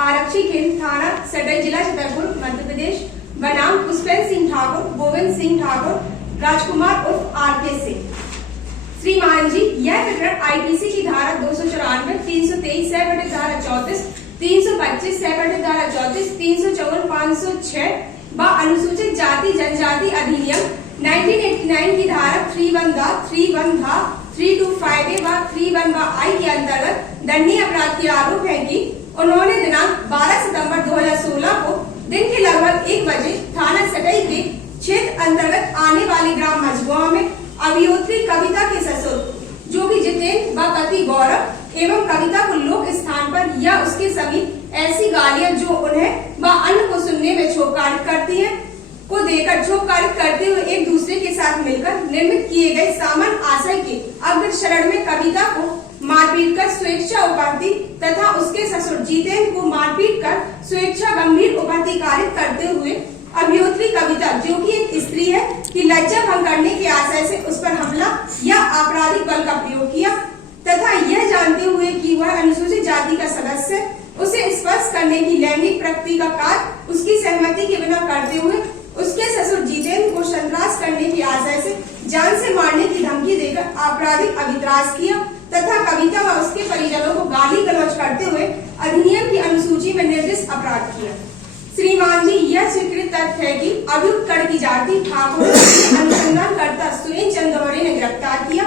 आरक्षी केंद्र थाना सदर जिला छतरपुर मध्य प्रदेश बनाम पुष्पेंद्र सिंह ठाकुर, गोविंद सिंह ठाकुर, राजकुमार उर्फ आरके सिंह। श्रीमान जी, यह प्रकरण आईपीसी की धारा 294, 323 धारा 34, 325 धारा 34, 354, 506 व अनुसूचित जाति जनजाति अधिनियम 1989 की धारा 31 325 व 31 आई के अंतर्गत दंडनीय अपराध के आरोप है कि उन्होंने दिनांक 12 सितंबर 2016 को दिन के लगभग 1 बजे थाना सटई के क्षेत्र अंतर्गत आने वाले ग्राम मझगांव में अभियोत्री कविता के ससुर जो कि जितेंद्र व पति गौरव एवं कविता को लोक स्थान पर या उसके समीप ऐसी गालियां जो उन्हें व अन्य को सुनने में क्षोभकारित करती हैं को देकर क्षोभकारित करते हुए एक दूसरे के साथ मिलकर निर्मित किए गए सामान्य आशय के अवगत शरण में कविता को मारपीट कर स्वेच्छा उपाधि तथा उसके ससुर जितेंद्र को मारपीट कर स्वेच्छा गंभीर उपाधि कारित करते हुए अभियोत्री कविता जो कि एक स्त्री है कि लज्जा भंग करने के आशय से उस पर हमला या आपराधिक बल का प्रयोग किया तथा यह जानते हुए कि वह अनुसूचित जाति का सदस्य उसे स्पर्श करने की लैंगिक प्रवृत्ति का कार्य उसकी सहमति के बिना करते हुए उसके ससुर जितेंद्र को संतरास करने के आशय से जान से मारने की धमकी देकर आपराधिक अभित्रास किया तथा कविता व उसके परिजनों को गाली गलौज करते हुए अधिनियम की अनुसूची में निर्दिष्ट अपराध किया। श्रीमान जी, यह स्वीकृत तथ्य है कि अभियुक्त कर की जाति ठाकुर अनुसंधानकर्ता सुरेंद्र चंदौरे ने गिरफ्तार किया।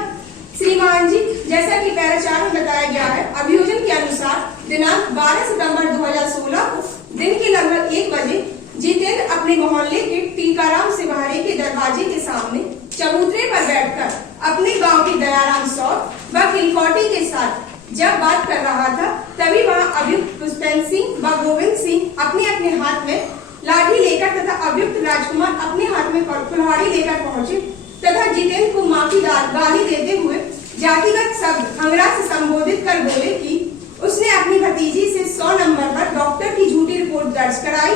श्रीमान जी, जैसा कि पैरा 4 में बताया गया है, अभियोजन के अनुसार दिनांक 12 सितंबर 2016 को दिन के लगभग 1 बजे जितेंद्र अपने मोहल्ले के टीकाराम सिवारे के दरवाजे के सामने चबूतरे पर बैठकर अपने गांव के दयाराम सौर व किलकोटी के साथ जब बात कर रहा था तभी वहां अभियुक्त पुष्पेंद्र सिंह व गोविंद सिंह अपने अपने हाथ में लाठी लेकर तथा अभियुक्त राजकुमार अपने हाथ में कुल्हाड़ी लेकर पहुंचे तथा जितेंद्र को माफीदार गाली देते हुए जातिगत शब्द अंग्रेजी से संबोधित कर बोले कि उसने अपनी भतीजी से 100 नंबर पर डॉक्टर की झूठी रिपोर्ट दर्ज कराई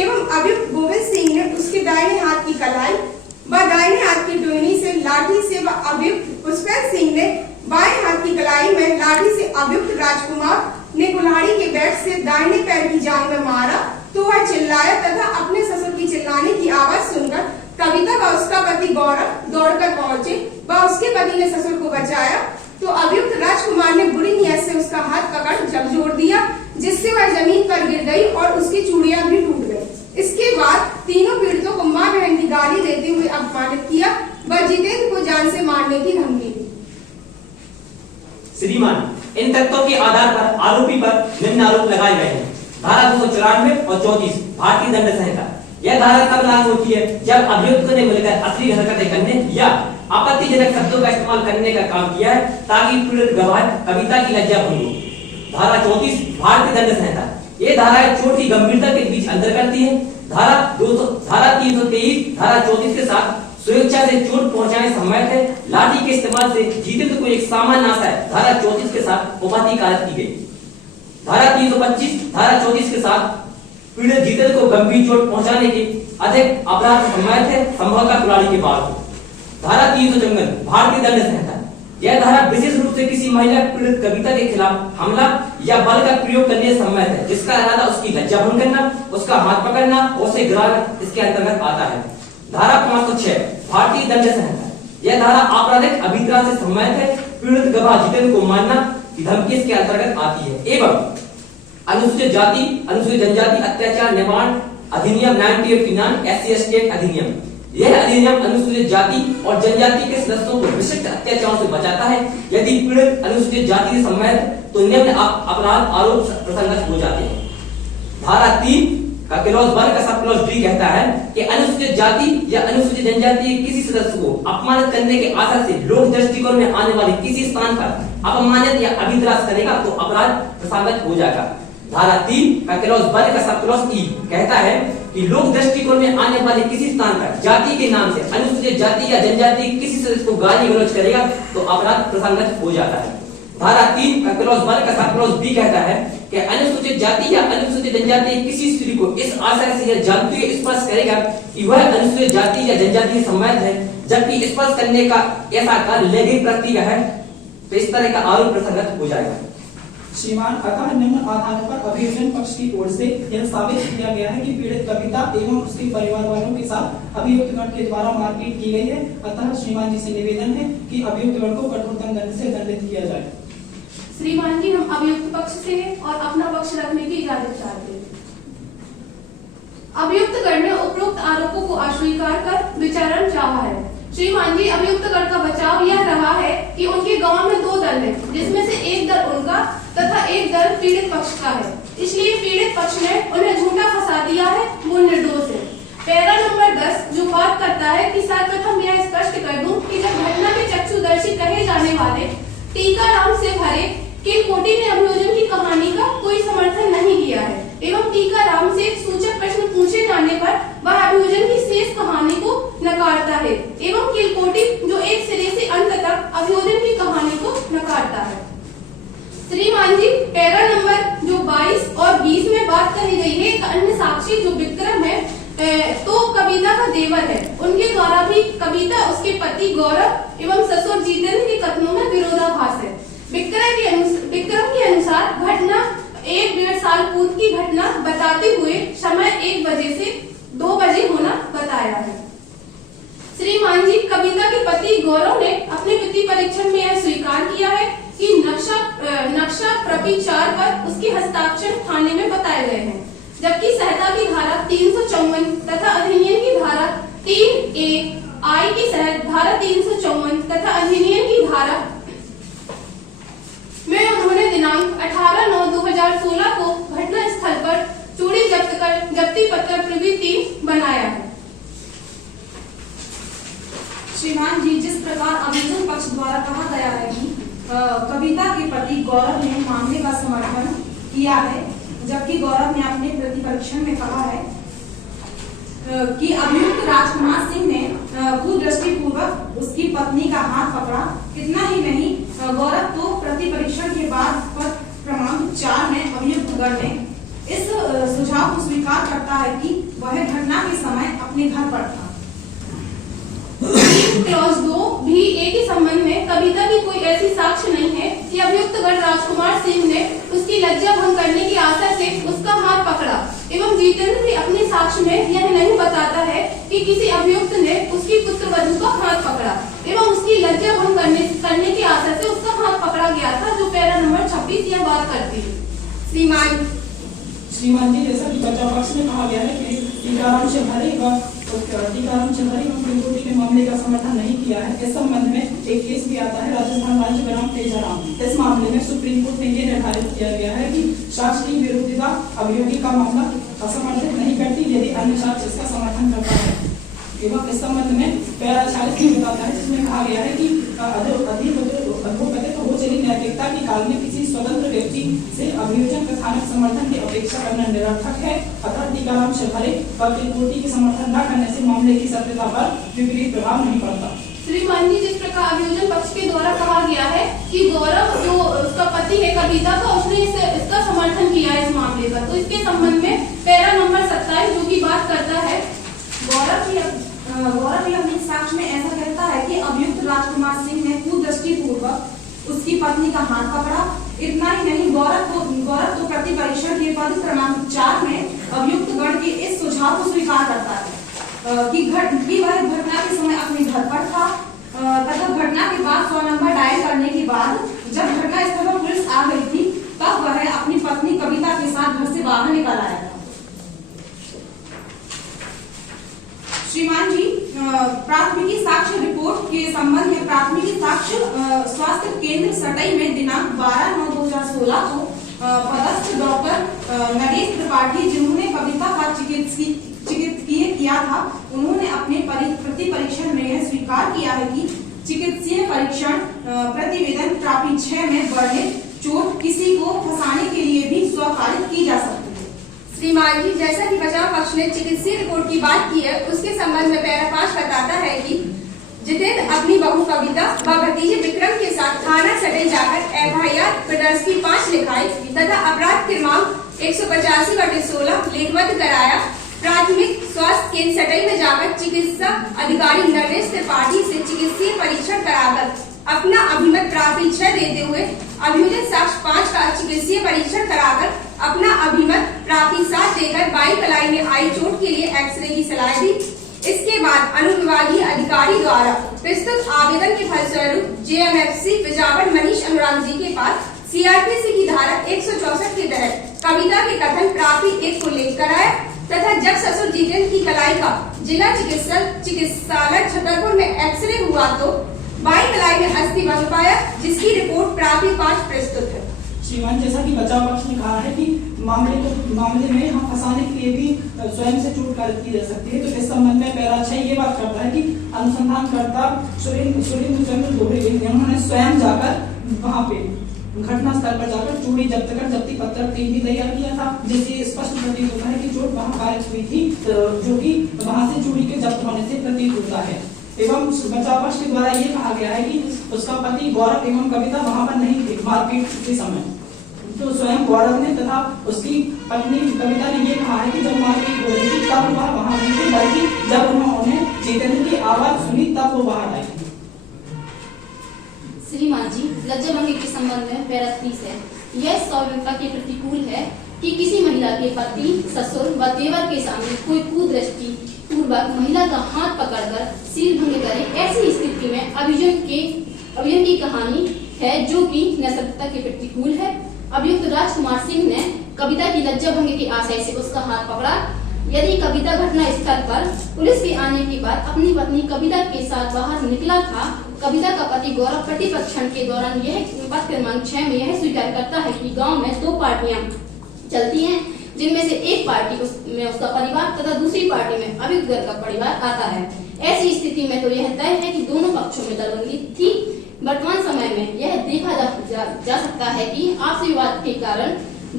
एवं अभियुक्त गोविंद सिंह ने उसके दाहिने हाथ की कलाई व दाहिने हाथ की टोनी से लाठी से व अभियुक्त पुष्पेंद्र सिंह ने बाएं हाथ की कलाई में लाठी से अभियुक्त राजकुमार ने कुल्हाड़ी के बैट से दाहिने पैर की जांघ में मारा तो वह चिल्लाया तथा अपने ससुर की चिल्लाने की आवाज सुनकर कविता व उसका पति गौरव दौड़कर पहुंचे व उसके पति ने ससुर को बचाया तो अभियुक्त राजकुमार ने बुरी नियत से उसका हाथ पकड़ झकझोर दिया जिससे वह जमीन पर गिर गई और उसकी चूड़ियां भी टूट गई। इसके बाद तीनों पीड़ितों को मां बहन की गाली देते हुए अपमानित किया व जितेंद्र को जान से मारने की धमकी दी। श्रीमान, इन तथ्यों के आधार पर आरोपी पर निम्न आरोप लगाए गए हैं। धारा 294 और 34 भारतीय दंड संहिता। यह धारा तब लागू होती है जब अभियुक्त ने मिलकर अश्लील हरकतें करने या आपत्तिजनक शब्दों का इस्तेमाल करने का काम किया है ताकि पीड़ित गवाह कविता की लज्जा भंग हो। धारा 34 भारतीय दंड संहिता। ये धाराएं चोट की गंभीरता के बीच अंतर करती है। धारा 323 धारा 34 के साथ स्वेच्छा से चोट पहुंचाने सम्मत है। लाठी के इस्तेमाल से जितेंद्र को एक सामान्य आशय धारा 34 के साथ उपाधि कारक की गई। धारा 325 धारा 34 के साथ पीड़ित जितेंद्र को गंभीर चोट पहुंचाने के अधिक अपराध सम्मत है, संभवतः कुल्हाड़ी के बाद। धारा 354 भारतीय दंड संहिता। यह धारा विशेष रूप से किसी महिला पीड़ित कविता के खिलाफ हमला या बल का प्रयोग करने सम्मत है जिसका इरादा उसकी लज्जा भंग करना, उसका हाथ पकड़ना और उसे गिराना इसके अंतर्गत आता है। धारा 506 भारतीय दंड संहिता। यह धारा आपराधिक अभित्रास से सम्मत है। पीड़ित गवाह जितेंद्र को मारना की धमकी इसके अंतर्गत आती है। एवं अनुसूचित जाति अनुसूचित जनजाति अत्याचार निवारण अधिनियम 1989 SC/ST अधिनियम। यह अधिनियम अनुसूचित जाति और जनजाति के सदस्यों को विशिष्ट अत्याचारों से बचाता है। यदि पीड़ित अनुसूचित जाति से सम्मत तो निम्न अपराध आरोप प्रसंगत हो जाते हैं। धारा 3 का क्लॉज 1 का सब क्लॉज D कहता है कि अनुसूचित जाति या अनुसूचित जनजाति के किसी सदस्य को अपमानित करने के आशय से लोक दृष्टिकोण में आने वाले किसी स्थान पर अपमानित या अभिद्रास करेगा तो अपराध प्रसंगत हो जाएगा। धारा 3 का क्लॉज 1 का सब क्लॉज E कहता है कि लोक दृष्टिकोण में आने वाले किसी स्थान पर जाति के नाम से अनुसूचित जाति या जनजाति के किसी सदस्य को गाली गलौज करेगा तो अपराध प्रसंगत हो जाता है। धारा 3 का क्लॉज 1 का सब क्लॉज B कहता है कि अनुसूचित जाति या अनुसूचित जनजाति किसी स्त्री को इस आशय से यह जानते हुए स्पर्श करेगा कि वह अनुसूचित जाति या जनजाति से सम्बद्ध है जबकि स्पर्श करने का ऐसा कार्य लैंगिक प्रवृत्ति का है तो इस तरह का आरोप प्रसंगत हो जाएगा। श्रीमान, अतः निम्न आधार पर अभियोजन पक्ष की ओर से यह साबित किया गया है कि पीड़ित कविता एवं उसके परिवार वालों के साथ अभियुक्तगण के द्वारा मारपीट की गई है। अतः श्रीमान जी से निवेदन है कि अभियुक्तगण को कठोरतम दंड से दंडित किया जाए। श्रीमान जी, हम अभियुक्त पक्ष से हैं और अपना पक्ष रखने की इजाजत चाहते हैं। अभियुक्तगण ने उपरोक्त आरोपों को अस्वीकार कर विचारण चाहा है। श्रीमान जी, अभियुक्तगण का बचाव यह रहा है कि उनके गांव में 2 दल है, जिसमें से एक दल उनका तथा एक दल पीड़ित पक्ष का है। इसलिए पीड़ित पक्ष ने उन्हें झूठा फंसा दिया है, वो निर्दोष है। पैरा नंबर 10 जो बात करता है कि सर्वप्रथम यह स्पष्ट कर दूं कि जब घटना के चक्षुदर्शी कहे जाने वाले टीकाराम से भरे किलकोटी ने अभियोजन की कहानी का कोई समर्थन नहीं किया है एवं टीकाराम से सूचक प्रश्न पूछे जाने पर वह अभियोजन की शेष कहानी को नकारता है एवं किलकोटी जो एक सिरे से अंत तक अभियोजन की कहानी को नकारता है। श्रीमान जी, पैरा नंबर जो 22 और 20 में बात कही गई है, एक अन्य साक्षी जो विक्रम है तो कविता का देवर है। उनके द्वारा भी कविता उसके पति गौरव एवं ससुर जितेंद्र के कथनों में विरोधाभास है। विक्रम के अनुसार घटना 1-1.5 साल पूर्व की घटना बताते हुए समय 1 बजे से 2 बजे होना बताया है। श्रीमान जी, कविता के पति गौरव ने अपने विधि परीक्षण में यह स्वीकार किया है कि नक्शा प्रतिचार पर उसके हस्ताक्षर थाने में बताए गए हैं, जबकि संहिता की धारा 354 तथा अधिनियम की धारा 3A आई की धारा 354 तथा अधिनियम की धारा में उन्होंने दिनांक 18/9/2016 को घटना स्थल पर चूड़ी जब्त कर जब्ती पत्र प्रवृत्ति बनाया है। श्रीमान जी, जिस प्रकार अभियोजन पक्ष द्वारा कहा गया है कि कविता के पति गौरव ने मामले का समर्थन किया है, जबकि गौरव ने अपने प्रतिपरीक्षण में कहा है कि अभियुक्त राजकुमार सिंह ने कुदृष्टिपूर्वक उसकी पत्नी का हाथ पकड़ा। इतना ही नहीं, गौरव तो प्रतिपरीक्षण के बाद पत्र क्रमांक 4 में अभियुक्तगण ने इस सुझाव को स्वीकार करता है कि वह घटना के समय अपने घर पर था। क्लॉज 2(a) के संबंध में कविता की कोई ऐसी साक्ष्य नहीं है कि अभियुक्तगण राजकुमार सिंह ने उसकी लज्जा भंग करने की आशा से उसका हाथ पकड़ा एवं जितेंद्र भी अपने साक्ष्य में यह नहीं बताता है कि किसी अभियुक्त ने उसकी पुत्रवधू का हाथ पकड़ा एवं उसकी लज्जा भंग करने की आशा से उसका हाथ पकड़ा गया था, जो पैरा नंबर 26 यह बात करती है। श्रीमान जी, जैसा कि बचाव पक्ष में कहा गया है कि टीकाराम चौधरी किलकोटी ने मामले का समर्थन नहीं किया है। इस संबंध में एक केस भी आता है राजस्थान राज्य बनाम तेजाराम। इस मामले में सुप्रीम कोर्ट ने ये निर्धारित किया गया है कि साक्ष्य की विरोधिता अभियोगी का मामला असमर्थित नहीं करती यदि अन्य साक्ष्य इसका समर्थन करता है। एवं इस संबंध में पैरा 46 में बताता है, जिसमें कहा गया है कि अधोकथित हो चली नैतिकता के काल में किसी स्वतंत्र व्यक्ति से अभियोजन कथानक समर्थन की अपेक्षा करना निरर्थक है। अतः टीकाराम चौधरी व किलकोटी के समर्थन न करने से मामले की सत्यता पर विपरीत प्रभाव नहीं पड़ता। श्रीमान जी, जिस प्रकार अभियोजन पक्ष के द्वारा कहा गया है कि गौरव जो उसका पति है कविता का, उसने इसका समर्थन किया है इस मामले का, तो इसके संबंध में पैरा नंबर 27 जो की बात करता है, गौरव भी अपने साक्ष्य में ऐसा कहता है कि अभियुक्त राजकुमार सिंह ने कुदृष्टिपूर्वक उसकी पत्नी का हाथ पकड़ा। इतना ही नहीं, गौरव तो प्रतिपरीक्षण के पद क्रमांक 4 में अभियुक्त गण के इस सुझाव को स्वीकार करता है कि वह घटना के समय अपने घर पर था तथा घटना के बाद 100 नंबर डायल करने के बाद जब घटना स्थल पर पुलिस आ गई थी, तब वह अपनी पत्नी कविता के साथ घर से बाहर निकल आया था। श्रीमान जी, प्राथमिकी साक्ष्य रिपोर्ट के संबंध में प्राथमिकी साक्ष्य स्वास्थ्य केंद्र सटई में दिनांक 12/9/2016 को पदस्थ डॉक्टर नरेश त्रिपाठी, जिन्होंने कविता का चिकित्सकीय किया था, उन्होंने अपने प्रतिपरीक्षण में यह स्वीकार किया है कि चिकित्सीय परीक्षण प्रतिवेदन प्रापी 6 में वर्णित चोट किसी को फंसाने के लिए भी स्वकालित की जा सकती है। श्रीमान जी, जैसा कि बचाव पक्ष ने चिकित्सीय रिपोर्ट की बात की है, उसके संबंध में पैरा 5 बताता है कि जितेंद्र अपनी बहू कविता व भतीजे विक्रम के साथ थाना सटई जाकर FIR प्रदर्शनी 5 लिखाई तथा अपराध क्रमांक 185/16 लेखबद्ध कराया। प्राथमिक स्वास्थ्य केंद्र सटई में जाकर चिकित्सा अधिकारी नरेश त्रिपाठी से चिकित्सीय परीक्षण कराकर अपना अभिमत प्राप्ति 6 देते हुए अभियोजन साक्ष्य 5 का चिकित्सीय परीक्षण कराकर अपना अभिमत प्राप्ति 7 देकर बाई कलाई में आई चोट के लिए एक्सरे की सलाह दी। इसके बाद अनुविभागीय अधिकारी द्वारा प्रस्तुत आवेदन के फलस्वरूप जेएमएफसी विजावर मनीष अनुराग जी के पास सीआरपीसी की धारा 164 के तहत कविता के कथन प्राप्ति 1 को लेकर आया तथा जब ससुर जितेंद्र की कलाई का जिला चिकित्सालय छतरपुर में एक्सरे हुआ तो बाई कलाई में अस्थि भंग पाया, जिसकी रिपोर्ट प्राप्ति 5 प्रस्तुत है। श्रीमान, जैसा कि बचाव पक्ष ने कहा है कि मामले में हम फंसाने के लिए भी स्वयं से चोट कार्य की जा सकती है, तो इस संबंध में पैरा 6 ये बात करता है कि अनुसंधानकर्ता सुरेंद्र चंद्र दोहरे उन्होंने स्वयं जाकर वहाँ पे घटना स्थल पर जाकर चूड़ी जब्त कर जब्ती पत्र भी तैयार किया था, जिससे स्पष्ट प्रतीत होता है कि चोट वहाँ कार्य हुई थी, जो कि वहाँ से चूड़ी के जब्त होने से प्रतीत होता है। एवं बचाव पक्ष के द्वारा ये कहा गया है कि उसका पति गौरव एवं कविता वहाँ पर नहीं थे मारपीट के समय, तो स्वयं गौरव ने तथा उसकी पत्नी कविता ने ये कहा है कि जब मारपीट हो रही थी तब वह वहाँ नहीं थे, बल्कि जब उन्होंने जितेंद्र की आवाज सुनी तब वो बाहर आई। श्रीमान जी, लज्जा भंग के संबंध में पैरा 30 है। यह स्वाभाविकता के प्रतिकूल है कि किसी महिला के पति, ससुर व देवर के सामने कोई कुदृष्टि पूर्वक महिला का हाथ पकड़कर शील भंग करे। ऐसी स्थिति में अभियोजन की कहानी है जो कि नैतिकता के प्रतिकूल है। अभियुक्त राजकुमार सिंह ने कविता की लज्जा भंग के आशय से उसका हाथ पकड़ा। यदि कविता घटना स्थल पर पुलिस के आने के बाद अपनी पत्नी कविता के साथ बाहर निकला था, कविता का पति गौरव प्रतिपक्षण के दौरान यह पद क्रमांक 6 में यह स्वीकार करता है कि गांव में 2 पार्टियां चलती हैं, जिनमें से एक पार्टी में उसका परिवार तथा दूसरी पार्टी में अभियुक्त का परिवार आता है। ऐसी स्थिति में तो यह तय है कि दोनों पक्षों में दलबंदी थी। वर्तमान समय में यह देखा जा सकता है कि आपसी विवाद के कारण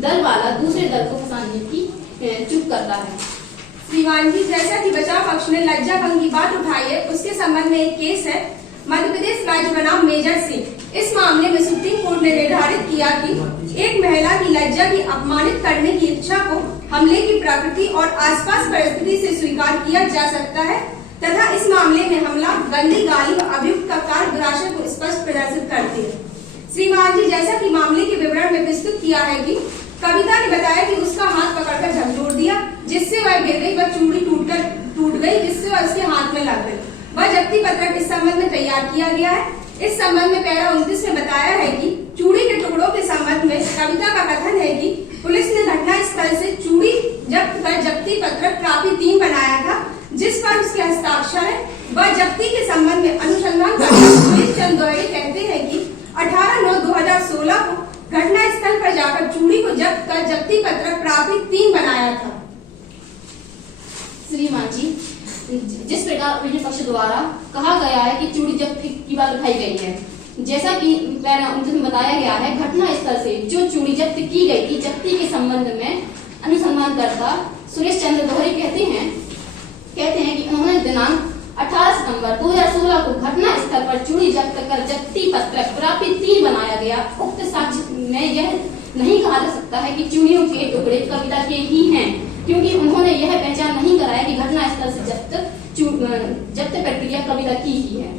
दल वाला दूसरे दल को फंसाने की चूक करता है। श्रीमान जी, जैसा कि बचाव पक्ष ने लज्जा भंग की बात उठाई है, उसके संबंध में एक केस है मध्य प्रदेश राज्य बनाम मेजर सिंह। इस मामले में सुप्रीम कोर्ट ने निर्धारित किया कि एक महिला की लज्जा की अपमानित करने की इच्छा को हमले की प्रकृति और आसपास परिस्थिति से स्वीकार किया जा सकता है तथा इस मामले में हमला, गंदी गाली व अभियुक्त का कार्य दुराशय को स्पष्ट प्रदर्शित करती है। श्रीमान जी, जैसा कि मामले के विवरण में प्रस्तुत किया है कि कविता ने बताया कि उसका हाथ पकड़कर झकझोर दिया, जिससे वह गिर गई व चूड़ी टूट गई, जिससे वह उसके हाथ में लग गई। वह जब्ती पत्रक इस संबंध में तैयार किया गया है। इस संबंध में पैरा 29 में बताया है कि चूड़ी के टुकड़ों के संबंध में कविता का कथन है कि पुलिस ने घटना स्थल से चूड़ी जब्त कर जब्ती पत्रक प्राप्ति 3 बनाया था, जिस पर उसके हस्ताक्षर है। वह जब्ती के संबंध में अनुसंधानकर्ता सुरेश चंद्र दोहरे कहते हैं कि 18/9/2016 को घटना स्थल पर जाकर चूड़ी को जब्त कर जब्ती पत्रक प्राप्ति 3 बनाया था। श्रीमान जी, जिस प्रकार अभियोजन पक्ष द्वारा कहा गया है कि चूड़ी जब्त की बात उठाई गई है, जैसा कि पैरा 29 में बताया गया है, घटना स्थल से जो चूड़ी जब्त की गई थी, जब्ती के संबंध में अनुसंधानकर्ता सुरेश चंद्र दोहरे कहते हैं कि उन्होंने दिनांक 18 सितंबर 2016 को घटना स्थल पर चूड़ी जब्त कर जब्ती पत्रक प्राप्ति 3 बनाया गया। उक्त साक्ष्य में यह नहीं कहा जा सकता है कि चूड़ियों के टुकड़े कविता के ही हैं, क्योंकि उन्होंने यह पहचान नहीं कराया कि घटना स्थल से जब्त प्रक्रिया कविता की ही है।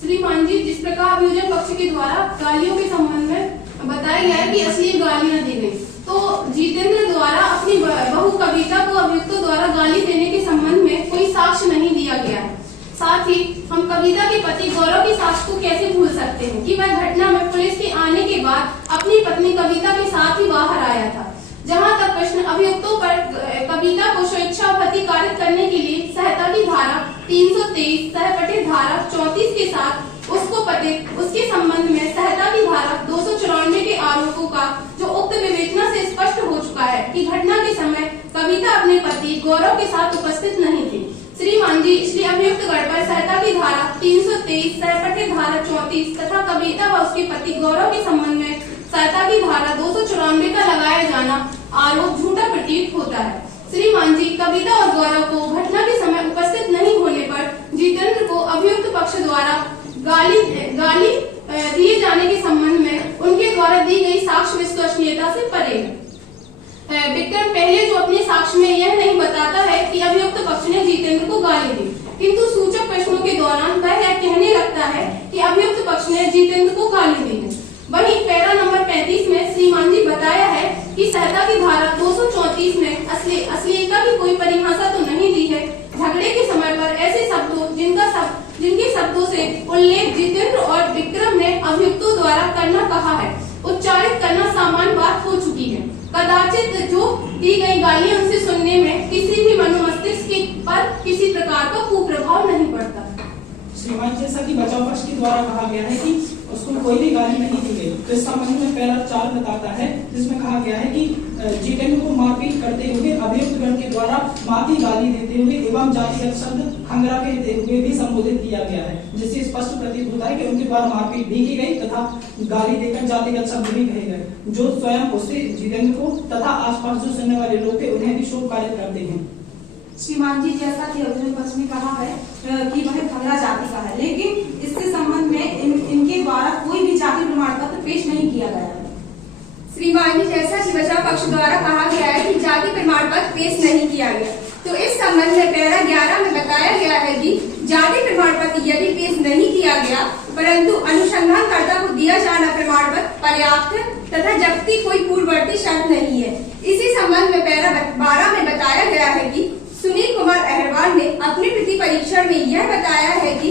श्रीमान जी, जिस प्रकार अभियोजन पक्ष के द्वारा गालियों के संबंध में बताया गया है कि अश्लील गालियां दी गई, तो जितेंद्र द्वारा अपनी बहू कविता को अभियुक्तों द्वारा गाली देने के संबंध में कोई साक्ष्य नहीं दिया गया है। साथ ही हम कविता के पति गौरव के साक्ष्य को कैसे भूल सकते हैं कि वह घटना में पुलिस के आने के बाद अपनी पत्नी कविता के साथ ही बाहर आया था। जहां तक प्रश्न अभियुक्तों पर कविता को स्वेच्छा प्रतिकारित करने के लिए सहायता की धारा 323 सहपठित धारा 34 के साथ उसको पठित उसके संबंध में सहायता की धारा 294 के आरोपों का जो उक्त विवेचना से स्पष्ट हो चुका है कि घटना के समय कविता अपने पति गौरव के साथ उपस्थित नहीं थी। श्रीमान जी, इसलिए अभियुक्त गण पर सहायता की धारा 323 सहपठित धारा 34 तथा कविता व उसके पति गौरव के संबंध में सहायता की धारा 294 का लगाया जाना आरोप झूठा प्रतीत होता है। श्रीमान जी, कविता और गौरव को घटना के समय उपस्थित नहीं होने पर जितेंद्र को अभियुक्त पक्ष द्वारा गाली दिए जाने के संबंध में उनके द्वारा दी गई साक्ष्य विश्वसनीयता से परे है। विक्रम पहले जो अपने साक्ष्य में यह नहीं बताता है कि अभियुक्त पक्ष ने जितेंद्र को गाली दी। किंतु सूचक प्रश्नों के दौरान वह यह कहने लगता है कि अभियुक्त पक्ष ने जितेंद्र को गाली दी है। वहीं पैरा नंबर 35 में श्रीमान जी बताया है कि संहिता की धारा 234 में अश्लीलता की कोई परिभाषा तो नहीं दी है। झगड़े के समय पर ऐसे शब्दों जिनके शब्दों से उल्लेख जितेंद्र और विक्रम ने अभियुक्तों द्वारा करना कहा है, उच्चारित करना सामान्य बात हो चुकी है। कदाचित जो दी गई गालियां उनसे सुनने में किसी भी मनोमस्तिष्क पर किसी प्रकार का कुप्रभाव नहीं पड़ता। श्रीमान जैसा कि बचाव पक्ष के द्वारा कहा गया है कि उसको कोई भी गाली नहीं दी गई, तो इस संबंध में पैरा 4 बताता है, जिसमें कहा गया है कि जितेंद्र को मारपीट करते हुए अभियुक्त गण के द्वारा माती गाली देते हुए एवं जातिगत शब्द खंगरा कहते हुए भी संबोधित किया गया है, जिससे स्पष्ट प्रतीत होता है कि उनके द्वारा मारपीट भी की गई तथा गाली देकर जातिगत शब्द भी कहे गए, जो स्वयं उससे जितेंद्र को तथा आसपास जो सुनने वाले लोग थे उन्हें भी शोकारित करते हैं। श्रीमान जी जैसा कि अभियुक्त पक्ष ने कहा है कि वह खंगरा जाति का है, लेकिन इससे संबंध में इनके द्वारा कोई भी जाति प्रमाण पत्र पेश नहीं किया गया है। श्रीमान जी जैसा कि बचाव पक्ष द्वारा कहा गया है कि जाति प्रमाण पत्र पेश नहीं किया गया, तो इस संबंध में पैरा 11 में बताया गया है कि जाति प्रमाण पत्र यदि पेश नहीं किया गया परंतु अनुसंधानकर्ता को दिया जाना प्रमाण पत्र पर्याप्त है तथा जब्ती कोई पूर्ववर्ती शर्त नहीं है। इसी संबंध में पैरा 12 में बताया गया है कि सुनील कुमार अहरवाल ने अपने प्रति परीक्षण में यह बताया है कि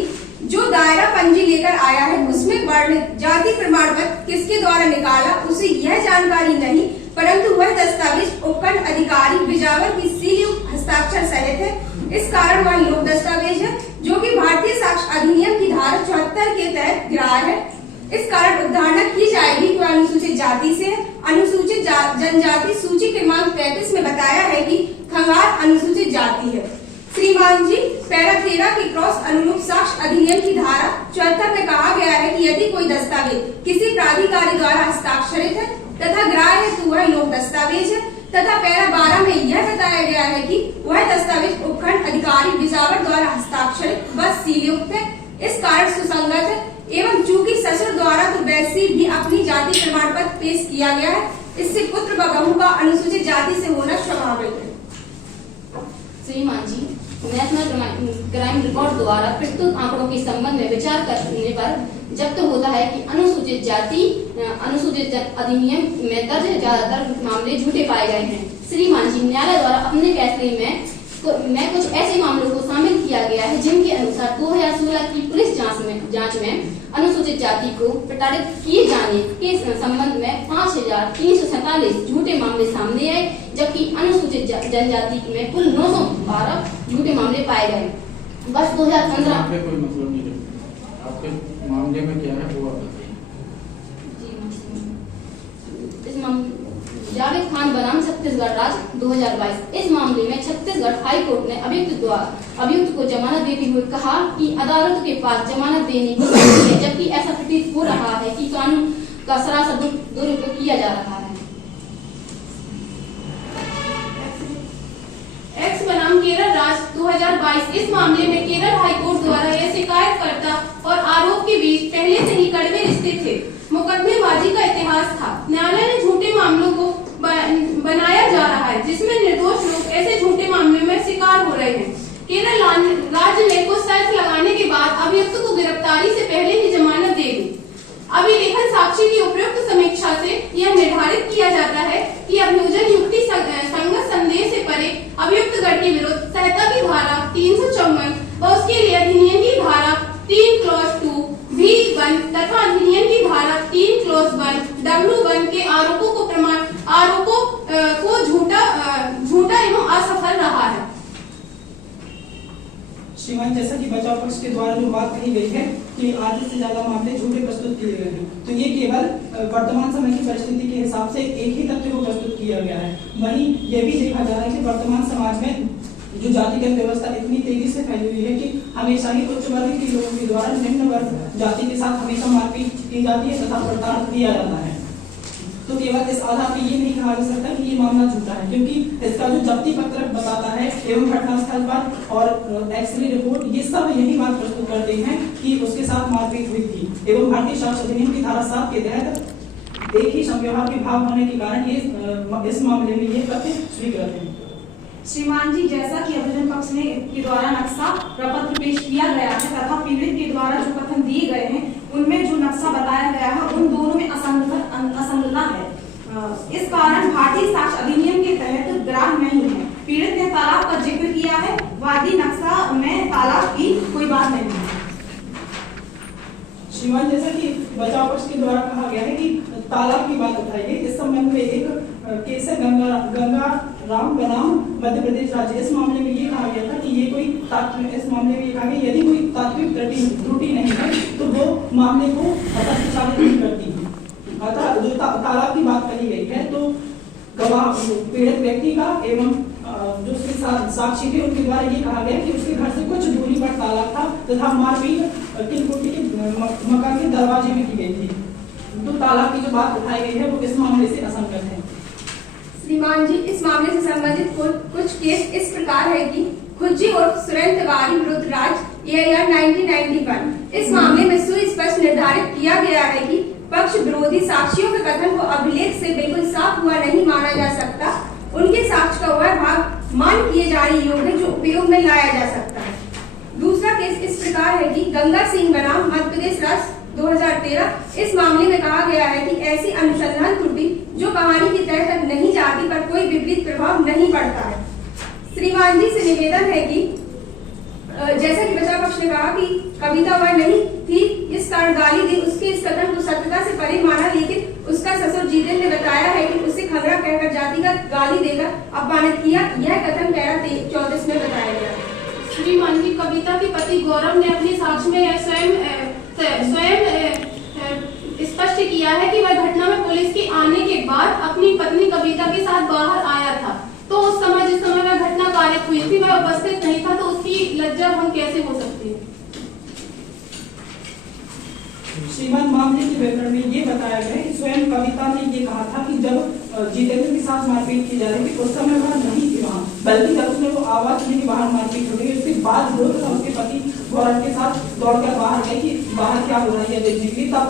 जो दायरा पंजी लेकर आया है उसमें वर्णित जाति प्रमाण पत्र किसके द्वारा निकाला उसे यह जानकारी नहीं, परंतु वह दस्तावेज उपखंड अधिकारी बिजावर की सीलयुक्त हस्ताक्षर सहित है। इस कारण वह लोक दस्तावेज है जो कि भारतीय साक्ष्य अधिनियम की धारा 74 के तहत ग्राह्य है। इस कारण उद्धारणा की जाएगी कि अनुसूचित जाति से अनुसूचित जनजाति सूची क्रमांक 35 में बताया है कि खंगार अनुसूचित जाति है। श्रीमान जी पैरा 13 के क्रॉस अनुरूप साक्ष्य अधिनियम की धारा 74 में कहा गया है कि यदि कोई दस्तावेज किसी प्राधिकारी द्वारा हस्ताक्षरित है तथा ग्राह्य है तो वह लोक दस्तावेज है तथा पैरा 12 में यह बताया गया है कि वह दस्तावेज उपखंड अधिकारी बिजावर द्वारा हस्ताक्षरित व सीलयुक्त है। इस कारण सुसंगत है एवं चूंकि ससुर द्वारा तो वैसे भी अपनी जाति प्रमाण पत्र पेश किया गया है, इससे पुत्र व बहू का अनुसूचित जाति से होना स्वाभाविक है। श्रीमान जी नेशनल क्राइम रिकॉर्ड द्वारा प्रस्तुत आंकड़ों के संबंध में विचार करने पर जब्त होता है कि अनुसूचित जाति अनुसूचित अधिनियम में दर्ज ज्यादातर मामले झूठे पाए गए हैं। श्रीमान जी न्यायालय द्वारा अपने फैसले में कुछ ऐसे मामलों को शामिल किया गया है जिनके अनुसार 2016 की पुलिस जांच में अनुसूचित जाति को प्रताड़ित किए जाने के संबंध में 5347 झूठे मामले सामने आए, जबकि अनुसूचित जनजाति में कुल 912 झूठे मामले पाए गए। वर्ष 2015 कोई मतलब नहीं है, आपके मामले में क्या है वो आप बताइए। जावेद खान बनाम छत्तीसगढ़ राज्य 2022। इस मामले में छत्तीसगढ़ हाई कोर्ट ने अभियुक्त को जमानत देते हुए कहा कि अदालत के पास जमानत देने की शक्ति है, जबकि ऐसा प्रतीत हो रहा है कि कानून का सरासर दुरुपयोग किया जा रहा है। एक्स बनाम केरल राज्य 2022। इस मामले में केरल हाई कोर्ट द्वारा यह शिकायतकर्ता और आरोप के बीच पहले से ही कड़वे रिश्ते थे, मुकदमेबाजी का इतिहास था। न्यायालय ने झूठे मामलों को बनाया जा रहा है जिसमें निर्दोष लोग ऐसे झूठे मामले में शिकार हो रहे हैं। केरल राज्य ने कुछ शर्त लगाने के बाद अभियुक्त को गिरफ्तारी से पहले ही जमानत दे दी। अभिलेखन साक्षी की उपयुक्त समीक्षा से यह निर्धारित किया जाता है कि अभियोजन युक्ति संगत संदेह से परे अभियुक्त गण के विरुद्ध संहिता की धारा 354 व उसके लिए अधिनियम की धारा 3 क्लॉज 2 V1 तथा अधिनियम की धारा 3 क्लॉज 1 W1 के आरोपों को झूठा एवं असफल रहा है। श्रीमान जैसा कि बचाव पक्ष के द्वारा जो बात कही गई है कि आधे से ज्यादा मामले झूठे प्रस्तुत किए गए हैं, तो ये केवल वर्तमान समय की परिस्थिति के हिसाब से एक ही तथ्य को प्रस्तुत किया गया है। वहीं यह भी देखा जा रहा है कि वर्तमान समाज में जो जातिगत व्यवस्था इतनी तेजी से फैली हुई है कि हमेशा ही उच्च वर्ग के लोगों के द्वारा निम्न वर्ग जाति के साथ हमेशा मारपीट की जाती है तथा प्रताड़ित किया जाता है। तो केवल इस आधार पर ये नहीं कहा जा सकता कि ये मामला झूठा है, क्योंकि इसका जो जब्ती पत्रक बताता है एवं घटनास्थल पर और एक्सरे रिपोर्ट ये सब यही बात प्रस्तुत करते हैं कि उसके साथ मारपीट हुई थी एवं भारतीय साक्ष्य अधिनियम की धारा 7 के तहत एक ही संव्यवहार के भाव होने के कारण ये इस मामले में ये तथ्य स्वीकृत है। श्रीमान जी, जैसा कि अभियोजन पक्ष ने के द्वारा नक्शा प्रपत्र पेश किया गया है तथा पीड़ित के द्वारा जो कथन दिए गए हैं उनमें जो नक्शा बताया गया है उन दोनों में असंगतता है। इस कारण भारतीय साक्ष्य अधिनियम के तहत ग्राह्य नहीं है। पीड़ित ने तालाब का जिक्र किया है, वादी नक्शा में तालाब की कोई बात नहीं है। श्रीमान, जैसा कि बचाव पक्ष के द्वारा कहा गया है कि तालाब की बात उठाई गई, इस संबंध में एक केस है गंगा राम बनाम मध्य प्रदेश राज्य। इस मामले में ये कहा गया था कि ये कोई इस मामले में ये कहा गया यदि कोई तात्विक त्रुटि नहीं है तो वो मामले को तथ्य साबित नहीं करती है। अतः जो तालाब की बात कही गई है तो गवाह पीड़ित व्यक्ति का एवं जो उसके साथ साक्षी थे उनके द्वारा ये कहा गया कि उसके घर से कुछ दूरी पर तालाब था तथा मारपीट किलकुटी के मकान के दरवाजे में की गई थी। तो तालाब की जो बात उठाई गई है वो इस मामले से असंगत है। श्रीमान जी, इस मामले से संबंधित कुछ केस इस प्रकार है कि खुज्जी और सुरेंद्र तिवारी विरुद्ध राज ईयर 1991। इस मामले में सुस्पष्ट निर्धारित किया गया है कि पक्ष विरोधी साक्षियों के कथन को अभिलेख से बिल्कुल साफ हुआ नहीं माना जा सकता। उनके साक्ष्य का वह भाग मान किए जाने योग्य जो उपयोग में लाया जा सकता है। दूसरा केस इस प्रकार है कि गंगा सिंह बनाम मध्य प्रदेश राज्य 2013। इस मामले में कहा गया है कि ऐसी अनुसंधान त्रुटि जो कहानी की तह तक नहीं जाती पर कोई विपरीत प्रभाव नहीं पड़ता है। श्रीमान जी से निवेदन है कि जैसा कि बचाव पक्ष ने कहा कि कविता वह नहीं थी, इस कारण गाली दी, उसके इस कथन को सत्यता से परे माना, लेकिन उसका ससुर जीतन ने बताया है कि उसे खंगरा कहकर जातिगत गाली देकर अपमानित किया। यह कथन पैरा 34 में बताया गया। श्रीमान जी, कविता के पति गौरव ने अपनी साक्ष्य में स्वयं स्पष्ट किया है कि वह घटना में पुलिस के आने के बाद अपनी पत्नी कविता के साथ बाहर आया था। तो उस समय जिस समय वह घटना कारित हुई थी वह उपस्थित नहीं था, तो उसकी लज्जा भंग कैसे हो सकती है? श्रीमान, मामले के विवरण में ये बताया गया कि स्वयं कविता ने ये कहा था कि जब जितेंद्र के साथ मारपीट की जा रही थी उस समय वह नहीं थी वहाँ, बल्कि जब उसने वो आवाज सुनी कि बाहर मारपीट हो गई उसके बाद वो उसके पति गौरव के साथ दौड़कर बाहर गए कि बाहर क्या हो रहा है देखने के लिए। तब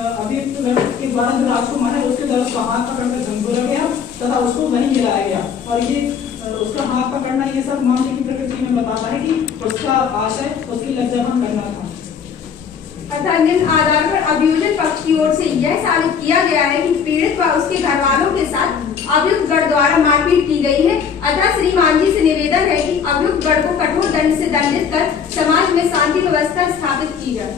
अभियुक्त के द्वारा जो राजकुमार है उसके द्वारा उसका हाथ पकड़कर झंझोरा गया तथा उसको वहीं गिराया गया। और ये उसका हाथ पकड़ना ये सब मामले की प्रकृति में बताता है कि उसका आशय उसकी लज्जा भंग करना था। अतः निम्न आधार पर अभियोजन पक्ष की ओर से यह साबित किया गया है कि पीड़ित व उसके घर वालों के साथ अभियुक्त गण द्वारा मारपीट की गई है। अतः श्रीमान जी से निवेदन है कि अभियुक्त गण को कठोर दंड से दंडित कर समाज में शांति व्यवस्था स्थापित की जाए।